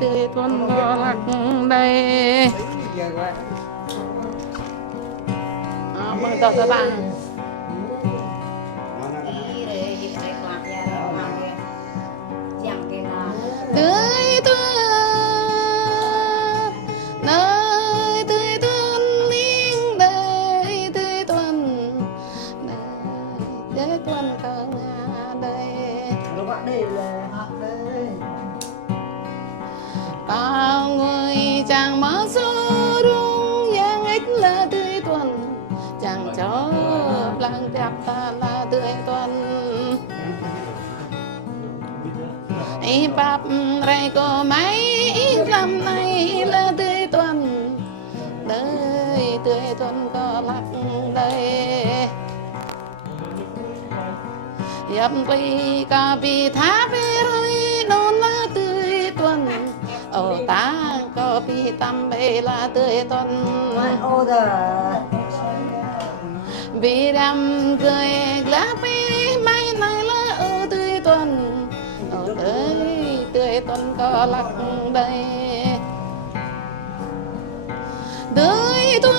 tươi tuần có lạc đây. Mời tao các bạn. Tươi tuần nơi tươi tuần linh đời tươi tuần tươi tuần có đây. Đúng ạ, đây là học đây. Bao người chàng mở số rung giang ích là tươi tuần chàng cho làng đẹp ta là tươi tuần. Ý bắp rây có mấy năm nay là tươi tuần đời tươi tuần có lạc đây. Yếm ly cà bì tháp rồi nôn là tươi tuần ở ta có bì tâm bê là tươi tuần. Ô giờ Vì đam cười lá bê mai này là ở tươi tuần ở đây tươi tuần có lạc đây. Tươi tuần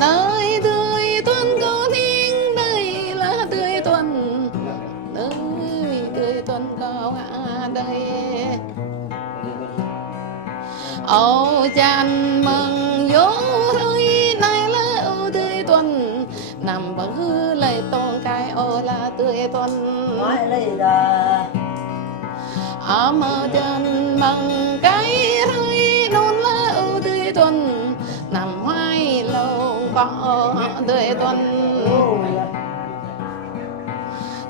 nơi tươi tuần có thiên đây là tươi tuần nơi tươi tuần có ở đây. Ô chan mừng vô thôi này là ô tươi tuần nằm bằng hư lấy tôn cái ô là tươi tuần. nói đây là Ở mơ chân mừng cái thôi nôn là ô tươi tuần nằm hoài lâu có tươi tuần.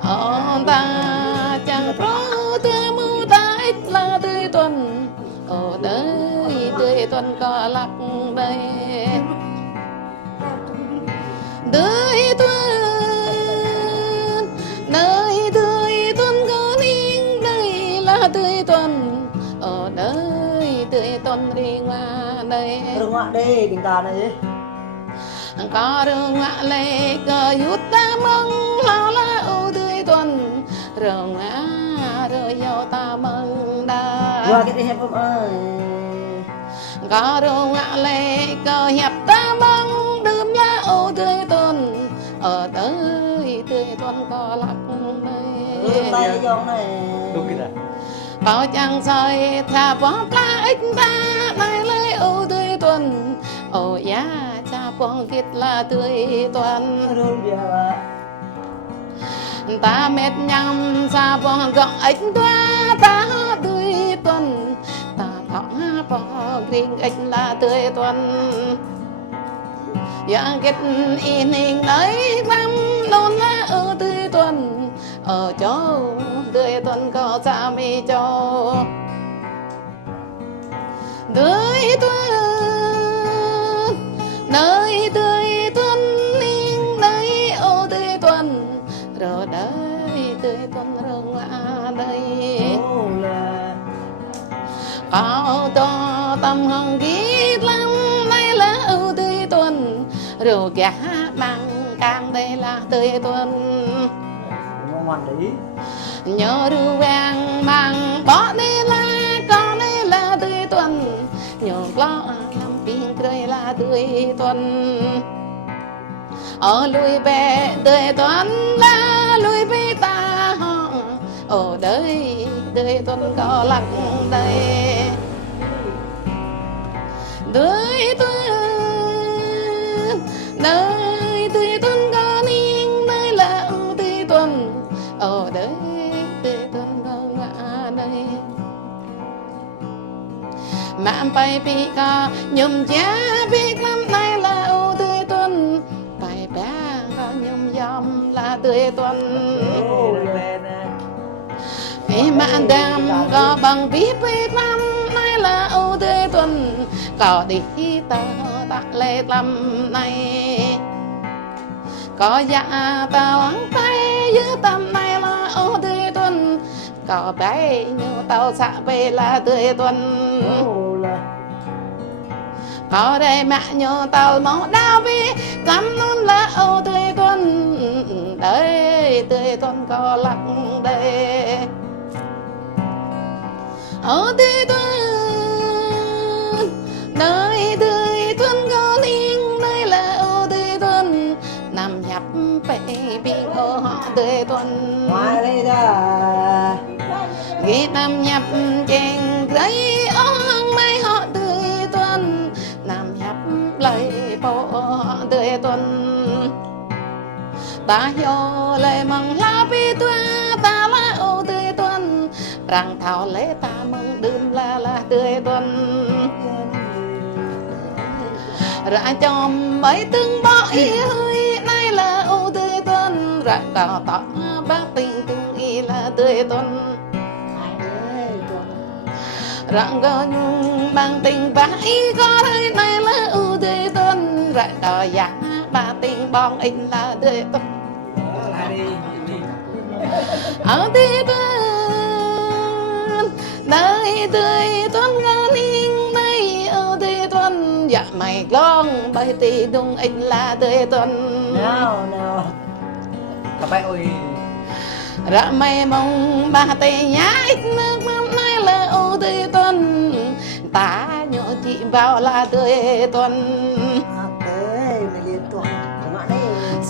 Ở ta chẳng có tươi mưu ta ít là tươi tuần ở đây tươi tuần có lạc đây. Tươi tuần nơi tươi tuần có ninh đây là tươi tuần ở đây tươi tuần đi qua đây. đường ngoại đây bình tà này Có đường ngã lệ cờ hút ta mừng lo là ô tươi tuần rừng ngã rồi yêu ta mừng đà. qua cái đi hẹp không ơi. Có đường ngã lệ cờ hẹp ta mừng đơm là ô tươi tuần ở tới tươi tuần có lạc đây. Tay cho này Có chẳng soi thả bóng ta ích ta này lấy ô tươi tuần ô giá cha bóng kết là tươi tuần. đường bia Ta mệt nhằm xa bóng gọng ích ta tươi tuần ta phóng bóng riêng ích là tươi tuần. Giang kết in hình lấy năm nôn là ở tươi tuần ở chỗ tươi tuần có xa mi cho tươi tuần nơi tươi tuần ninh nơi ô tươi tuần rồi đây tươi tuần rồi ngã đây. ô là Có to tâm hồng ghi lắm đây là ô tươi tuần rồi cả bằng càng đây là tươi tuần. ngoan đấy Nhớ rượu vàng mang bỏ đi là con đây là tươi tuần nhớ lo làm pin cười là tươi tuần. Ở lùi về tươi tuần là lùi về ta họ ở đây tươi tuần có lạc đây. Tươi tuần nơi tươi tuần có ninh nơi là tươi tuần ở đây tươi tuần có ngã đây. Mạm bay bị ca nhầm giá biết năm nay là ô tươi tuần bài bé có nhầm dòng là tươi tuần. ô lên Em bạn đam có bằng biết năm nay là ô tươi tuần có đi ta tặng lệ năm nay có dạ tao ăn tay dưới tầm này là ô tươi tuần có bé như tao xạ về là tươi tuần. ô là Có đây mẹ nhớ tao máu đau vì lắm luôn là ô tươi tuần đây tươi tuần có lạc đây. ở tươi tuần nơi tươi tuần có liên nơi là ô tươi tuần nằm nhập bể bình ô họ tươi tuần ngoài đây ra ghi nằm nhập chèn giấy ong mấy họ tươi tuần nằm nhập lấy bộ họ tươi tuần ta vô lệ mong la bi tua ta la ô tươi tuần rằng thảo lễ ta mong đêm là tươi tuần ra chom mấy tương bỏ ý hơi nay là ô tươi tuần ra cào tỏ bác tình tương ý là tươi tuần rằng có nhung bằng tình bác ý có đây nay là ô tươi tuần ra cào giá ba tình bong in là tươi tuần ở tươi tuần nơi tươi tuần có liên nơi ô tươi tuần dạ mày con bay tì đung in là tươi tuần nào các bạn ơi ra mày mong ba tê nhá ít nước mắm nay là ô tươi tuần ta nhổ chị vào là tươi tuần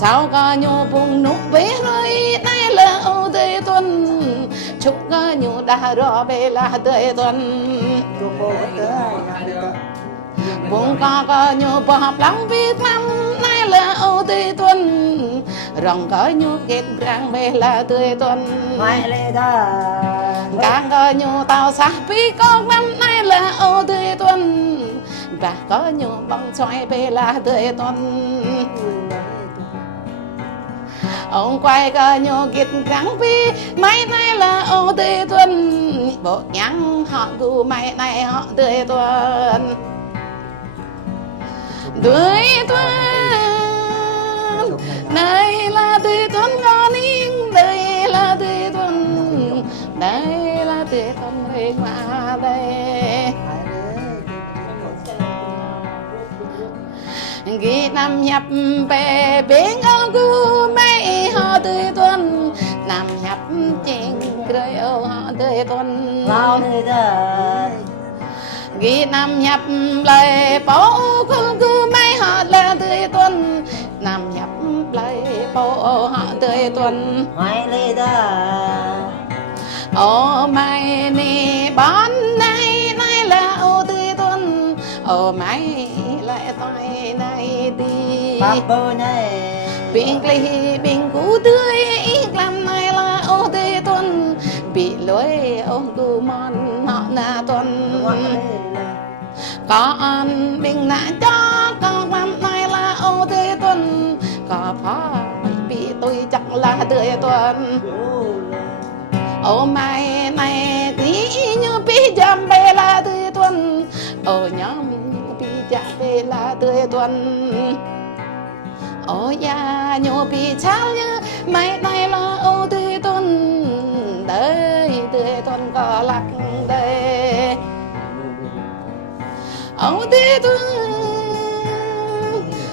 sao có nhô vùng nút bế rồi nay là ô tươi tuần chúc có nhô đà rõ bê là tươi tuần vùng có nhô bọp lắm biết lắm nay là ô tươi tuần rồng có nhô kết răng bê là tươi tuần càng có nhô tàu xa bí con năm nay là ô tươi tuần và có nhô bóng xoay bê là tươi tuần ông quay có nhô kết răng bí mấy nay là ô tươi tuần bộ nhắn họ gu mấy này họ tươi tuần tươi tuần đây là tươi tuần ngon yên đây là tươi tuần đây là tươi tuần về qua đây ghi nằm nhập về bên ông cu mấy họ tươi tuần nằm nhập trên cười ô họ tươi tuần ghi nằm nhập lại bố con cứ mấy họ là tươi tuần nằm nhập lại bố họ tươi tuần ô mày nè bón này nay là ô tươi tuần ô mày lại toi này đi bình ly bình cú tươi làm này là ô tươi tuần bị lối ô cú mòn họ là tuần con mình đã cho con năm nay là ô tươi tuần có phó bị tôi chắc là tươi tuần ô mai này tí như bị chăm bê là tươi tuần ô nhóm bị chăm bê là tươi tuần ô ya nhô bị cháo như mai này là ô tươi tuần đây tươi tuần có lạc đây ô tươi tuần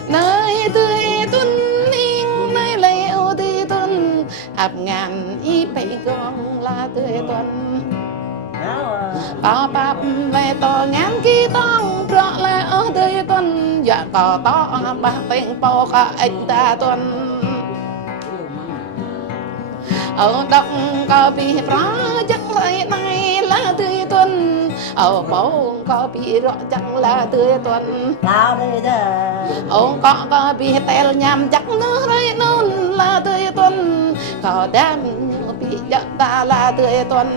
nơi tươi tuần ninh nơi lấy ô tươi tuần áp ngàn y bảy con là tươi tuần có bắp về to ngàn ký tông rõ là ô tươi tuần dạ có to ba tên po cả anh ta tuần ở đông có bị rõ chắc lại này là tươi tuần ở bố có bị rõ chẳng là tươi tuần ông có bị tel nhằm chắc nữa đây nôn là tươi tuần có đam bị giật ta là tươi tuần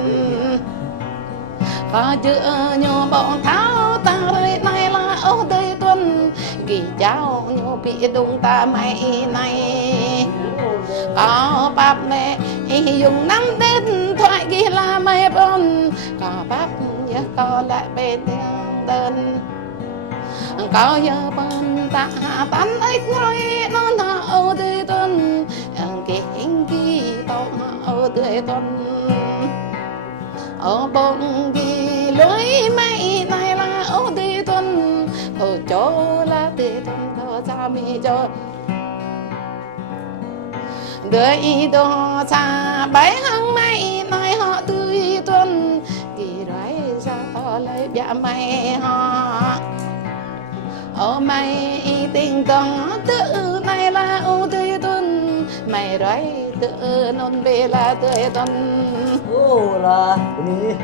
có chữ nhô bọn tháo ta đây này là ô tươi tuần kỳ cháu nhô bị đụng ta mày này có bắp mẹ dùng năm tên thoại ghi là mày bon có bắp nhớ có lại bên đơn có giờ bên ta tán ít rồi nó là ô tươi tuần cái hình kỳ to ô tươi tuần ở bông ghi lối mày này là ô tươi tuần ở chỗ là tươi tuần có sao mi cho đời đồ xa bái hăng mày nói họ tươi tuần kỳ rồi mày họ ô mày tình tông tự này là ô tươi tuần mày rồi tự nôn bê là tươi tuần Ô là, ini